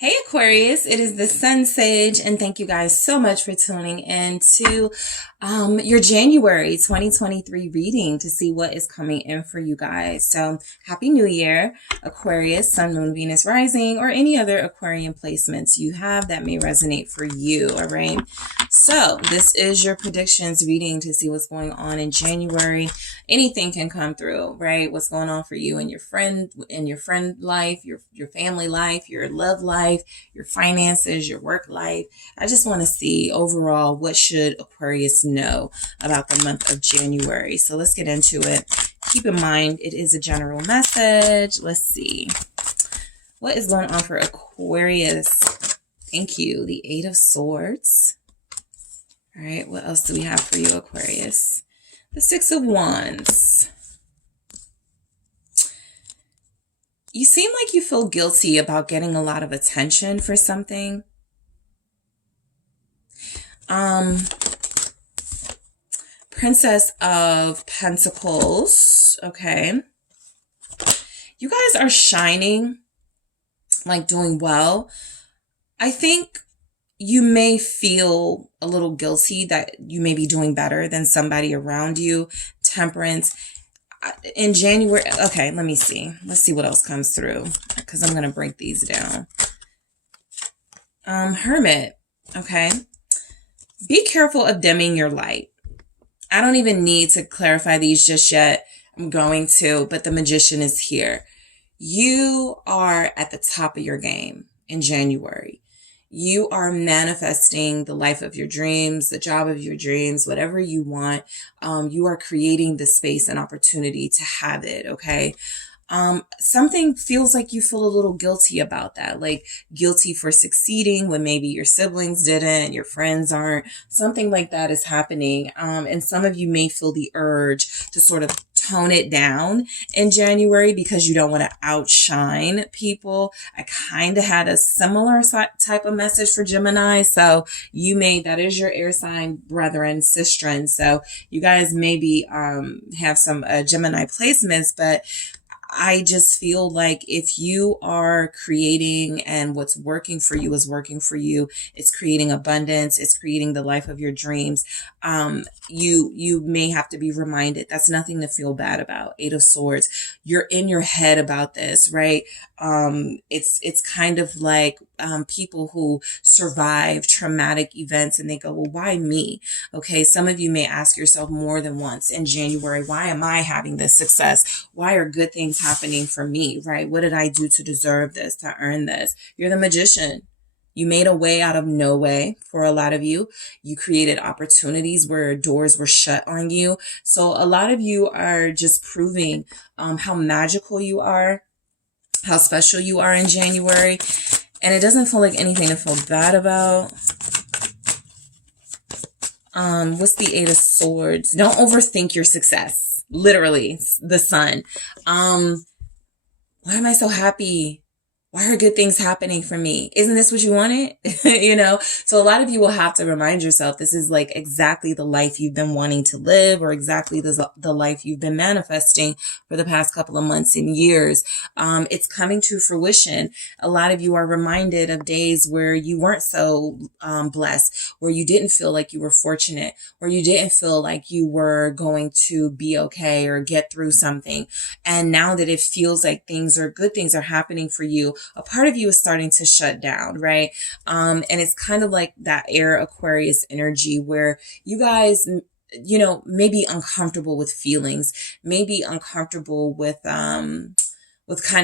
Hey Aquarius, it is the Sun Sage, and thank you guys so much for tuning in to your January 2023 reading to see what is coming in for you guys. So Happy New Year, Aquarius, Sun, Moon, Venus, Rising, or any other Aquarian placements you have that may resonate for you, all right? So this is your predictions reading to see what's going on in January. Anything can come through, right? What's going on for you and your friend life, your family life, your love life, your finances, your work life. I just want to see overall what should Aquarius know about the month of January. So let's get into it. Keep in mind, it is a general message. Let's see. What is going on for Aquarius? Thank you. The Eight of Swords. All right. What else do we have for you, Aquarius? The Six of Wands. You seem like you feel guilty about getting a lot of attention for something. Princess of Pentacles. Okay. You guys are shining, like doing well. I think you may feel a little guilty that you may be doing better than somebody around you. Temperance. In January, okay, let me see. Let's see what else comes through because I'm going to break these down. Hermit, okay. Be careful of dimming your light. I don't even need to clarify these just yet. I'm going to, but the Magician is here. You are at the top of your game in January. You are manifesting the life of your dreams, the job of your dreams, whatever you want. You are creating the space and opportunity to have it, okay? Something feels like you feel a little guilty about that, like guilty for succeeding when maybe your siblings didn't, your friends aren't. Something like that is happening. And some of you may feel the urge to sort of tone it down in January because you don't want to outshine people. I kind of had a similar type of message for Gemini. So that is your air sign brethren, sistren. So you guys maybe have some Gemini placements, but I just feel like if you are creating and what's working for you is working for you, it's creating abundance, it's creating the life of your dreams. You may have to be reminded that's nothing to feel bad about. Eight of Swords. You're in your head about this, right? It's kind of like people who survive traumatic events and they go, well, why me? Okay. Some of you may ask yourself more than once in January, why am I having this success? Why are good things happening for me, right? What did I do to deserve this, to earn this? You're the Magician. You made a way out of no way for a lot of you. You created opportunities where doors were shut on you. So a lot of you are just proving how magical you are, how special you are in January. And it doesn't feel like anything to feel bad about. What's the Eight of Swords? Don't overthink your success. Literally, the Sun. Why am I so happy? Why are good things happening for me? Isn't this what you wanted? So a lot of you will have to remind yourself this is like exactly the life you've been wanting to live, or exactly the life you've been manifesting for the past couple of months and years. It's coming to fruition. A lot of you are reminded of days where you weren't so blessed, where you didn't feel like you were fortunate, where you didn't feel like you were going to be okay or get through something. And now that it feels like good things are happening for you, a part of you is starting to shut down, right? And it's kind of like that air Aquarius energy where you guys, maybe uncomfortable with feelings, maybe uncomfortable with kind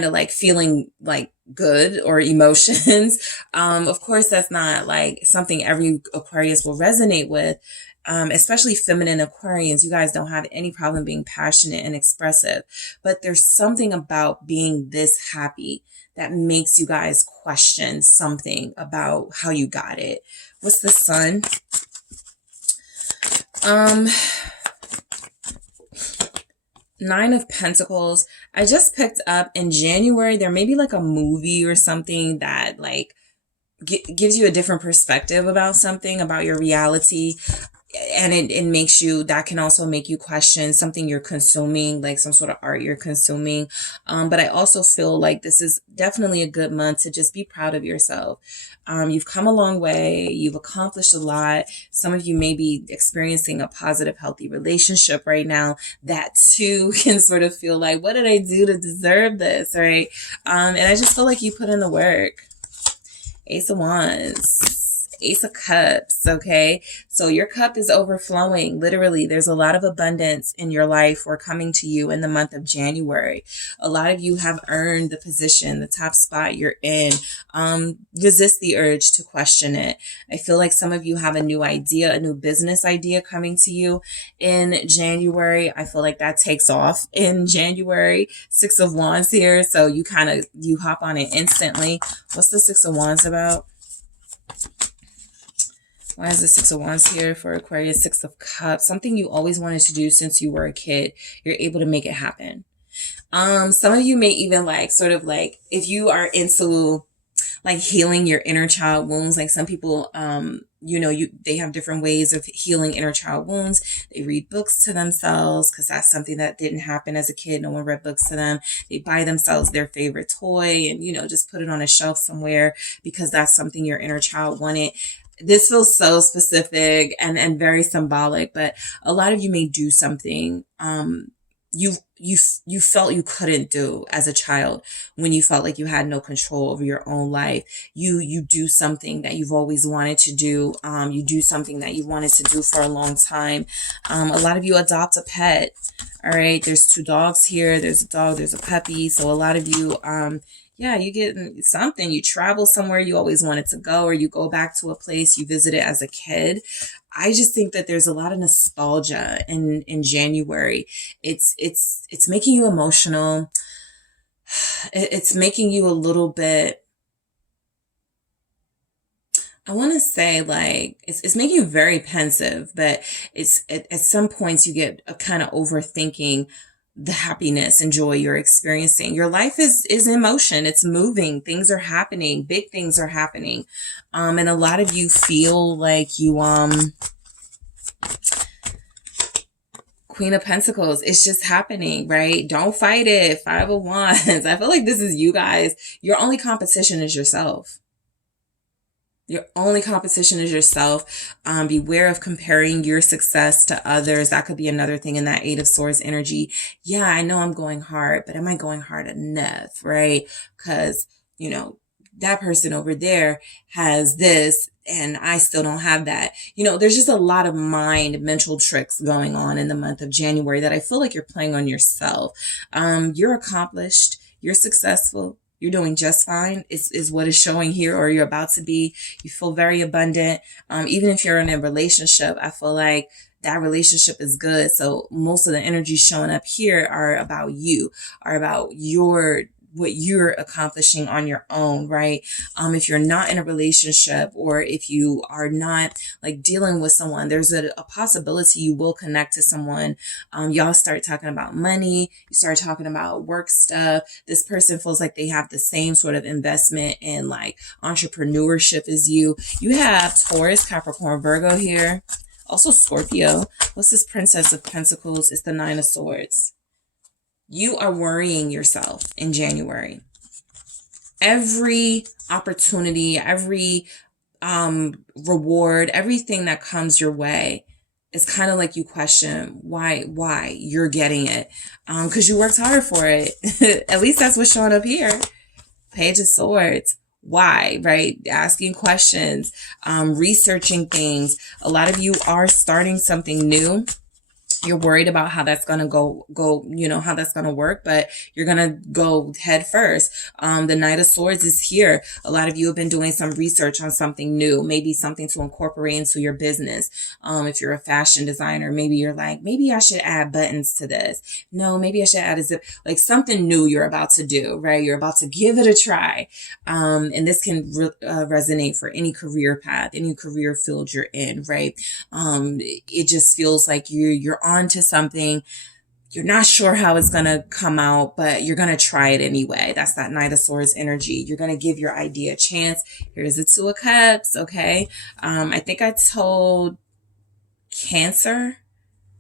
of like feeling like good or emotions. Of course, that's not like something every Aquarius will resonate with. Especially feminine Aquarians, you guys don't have any problem being passionate and expressive, but there's something about being this happy that makes you guys question something about how you got it. What's the Sun? Nine of Pentacles. I just picked up in January, there may be like a movie or something that like gives you a different perspective about something, about your reality. and it makes you, that can also make you question something you're consuming, like some sort of art you're consuming. But I also feel like this is definitely a good month to just be proud of yourself. You've come a long way. You've accomplished a lot. Some of you may be experiencing a positive, healthy relationship right now. That too can sort of feel like, what did I do to deserve this, right? And I just feel like you put in the work. Ace of Wands. Ace of Cups, okay? So your cup is overflowing. Literally, there's a lot of abundance in your life or coming to you in the month of January. A lot of you have earned the position, the top spot you're in. Resist the urge to question it. I feel like some of you have a new idea, a new business idea coming to you in January. I feel like that takes off in January. Six of Wands here. So you hop on it instantly. What's the Six of Wands about? Why is the Six of Wands here for Aquarius? Six of Cups. Something you always wanted to do since you were a kid. You're able to make it happen. Some of you may even if you are into like healing your inner child wounds, like some people, they have different ways of healing inner child wounds. They read books to themselves because that's something that didn't happen as a kid. No one read books to them. They buy themselves their favorite toy and, just put it on a shelf somewhere because that's something your inner child wanted. This feels so specific and very symbolic, but a lot of you may do something you felt you couldn't do as a child when you felt like you had no control over your own life. You do something that you've always wanted to do. You do something that you wanted to do for a long time. A lot of you adopt a pet. All right. There's two dogs here. There's a dog. There's a puppy. So a lot of you, you get something, you travel somewhere you always wanted to go, or you go back to a place you visited as a kid. I just think that there's a lot of nostalgia in January. It's making you emotional. It's making you a little bit, I want to say like, it's making you very pensive, but it's at some points you get a kind of overthinking the happiness and joy you're experiencing. Your life is in motion. It's moving. Things are happening. Big things are happening. And a lot of you feel like you, Queen of Pentacles, it's just happening, right? Don't fight it. Five of Wands. I feel like this is you guys. Your only competition is yourself. Your only competition is yourself. Beware of comparing your success to others. That could be another thing in that Eight of Swords energy. Yeah, I know I'm going hard, but am I going hard enough, right? Because, that person over there has this and I still don't have that. There's just a lot of mental tricks going on in the month of January that I feel like you're playing on yourself. You're accomplished. You're successful. You're doing just fine is what is showing here, or you're about to be. You feel very abundant. Even if you're in a relationship, I feel like that relationship is good. So most of the energies showing up here are about you, are about what you're accomplishing on your own, right? If you're not in a relationship, or if you are not like dealing with someone, there's a possibility you will connect to someone. Y'all start talking about money. You start talking about work stuff. This person feels like they have the same sort of investment in like entrepreneurship as you. You have Taurus, Capricorn, Virgo here. Also Scorpio. What's this Princess of Pentacles? It's the Nine of Swords. You are worrying yourself in January. Every opportunity, every reward, everything that comes your way is kind of like you question why you're getting it. Because you worked hard for it. At least that's what's showing up here. Page of Swords. Why, right? Asking questions, researching things. A lot of you are starting something new. You're worried about how that's going to go, how that's going to work, but you're going to go head first. The Knight of Swords is here. A lot of you have been doing some research on something new, maybe something to incorporate into your business. If you're a fashion designer, maybe you're like, maybe I should add buttons to this. No, maybe I should add a zip, like something new you're about to do, right? You're about to give it a try. And this can resonate for any career path, any career field you're in, right? It just feels like you're on to something. You're not sure how it's going to come out, but you're going to try it anyway. That's that Knight of Swords energy. You're going to give your idea a chance. Here's the Two of Cups. Okay. I think I told Cancer.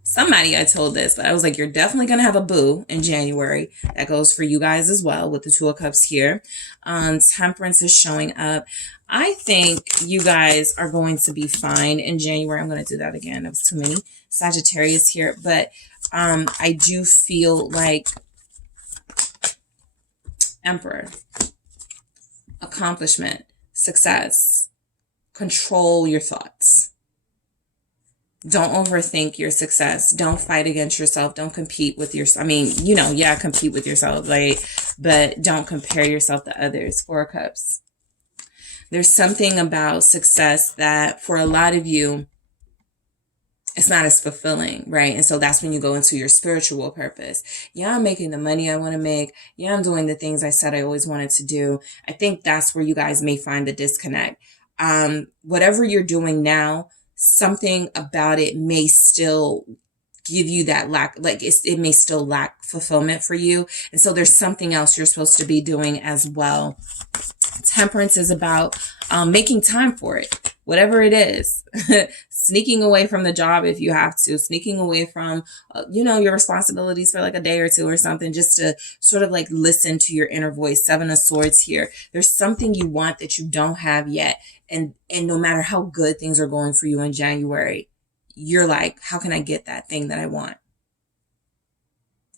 Somebody I told this, but I was like, you're definitely going to have a boo in January. That goes for you guys as well with the Two of Cups here. Temperance is showing up. I think you guys are going to be fine in January. I'm going to do that again. That was too many Sagittarius here. But I do feel like Emperor, accomplishment, success, control your thoughts. Don't overthink your success. Don't fight against yourself. Don't compete with yourself. I mean, you know, yeah, compete with yourself, right? But don't compare yourself to others. Four of Cups. There's something about success that for a lot of you, it's not as fulfilling, right? And so that's when you go into your spiritual purpose. Yeah, I'm making the money I want to make. Yeah, I'm doing the things I said I always wanted to do. I think that's where you guys may find the disconnect. Whatever you're doing now, something about it may still give you that lack, like it may still lack fulfillment for you. And so there's something else you're supposed to be doing as well. Temperance is about making time for it, whatever it is. Sneaking away from the job if you have to, sneaking away from, you know, your responsibilities for like a day or two or something, just to sort of like listen to your inner voice. Seven of Swords here. There's something you want that you don't have yet. And no matter how good things are going for you in January, you're like, how can I get that thing that I want?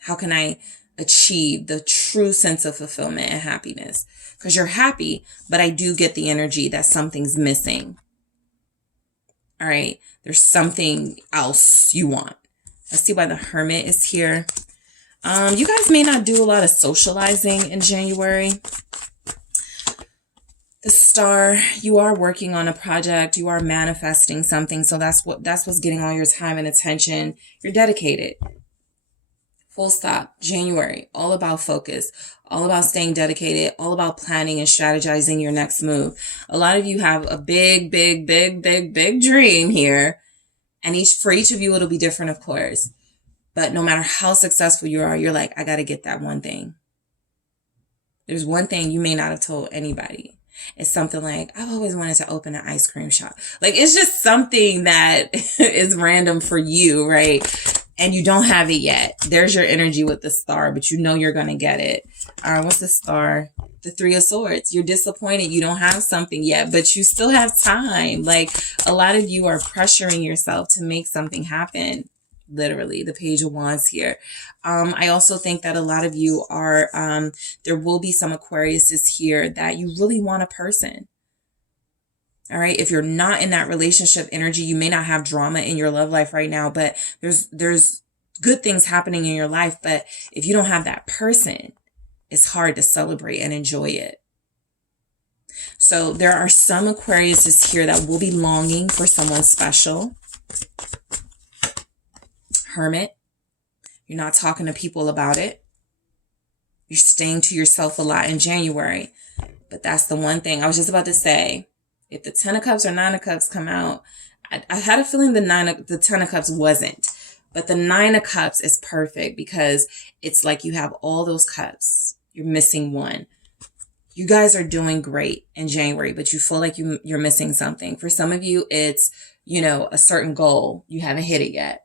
How can I achieve the true sense of fulfillment and happiness? Because you're happy, but I do get the energy that something's missing. All right. There's something else you want. Let's see why the Hermit is here. You guys may not do a lot of socializing in January. The Star, you are working on a project. You are manifesting something. So that's what's getting all your time and attention. You're dedicated. Full stop. January, all about focus, all about staying dedicated, all about planning and strategizing your next move. A lot of you have a big dream here. And for each of you, it'll be different, of course. But no matter how successful you are, you're like, I got to get that one thing. There's one thing you may not have told anybody. It's something like, I've always wanted to open an ice cream shop. Like, it's just something that is random for you, right? And you don't have it yet. There's your energy with the Star, but you know you're going to get it. What's the Star? The Three of Swords. You're disappointed you don't have something yet, but you still have time. Like, a lot of you are pressuring yourself to make something happen. Literally, the Page of Wands here. I also think that a lot of you are, there will be some Aquariuses here that you really want a person. All right. If you're not in that relationship energy, you may not have drama in your love life right now, but there's good things happening in your life. But if you don't have that person, it's hard to celebrate and enjoy it. So there are some Aquariuses here that will be longing for someone special. Hermit, you're not talking to people about it. You're staying to yourself a lot in January. But that's the one thing I was just about to say. If the 10 of Cups or 9 of Cups come out, I had a feeling the 10 of Cups wasn't. But the 9 of Cups is perfect because it's like you have all those cups. You're missing one. You guys are doing great in January, but you feel like you're missing something. For some of you, it's, you know, a certain goal. You haven't hit it yet.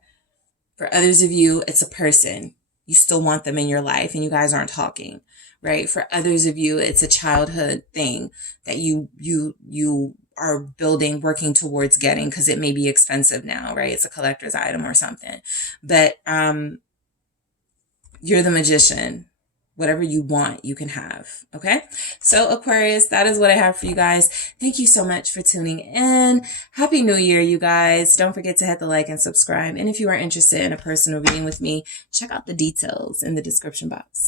For others of you, it's a person. You still want them in your life and you guys aren't talking, right? For others of you, it's a childhood thing that you are building, working towards getting because it may be expensive now, right? It's a collector's item or something. But you're the magician. Whatever you want, you can have. Okay. So Aquarius, that is what I have for you guys. Thank you so much for tuning in. Happy New Year, you guys. Don't forget to hit the like and subscribe. And if you are interested in a personal reading with me, check out the details in the description box.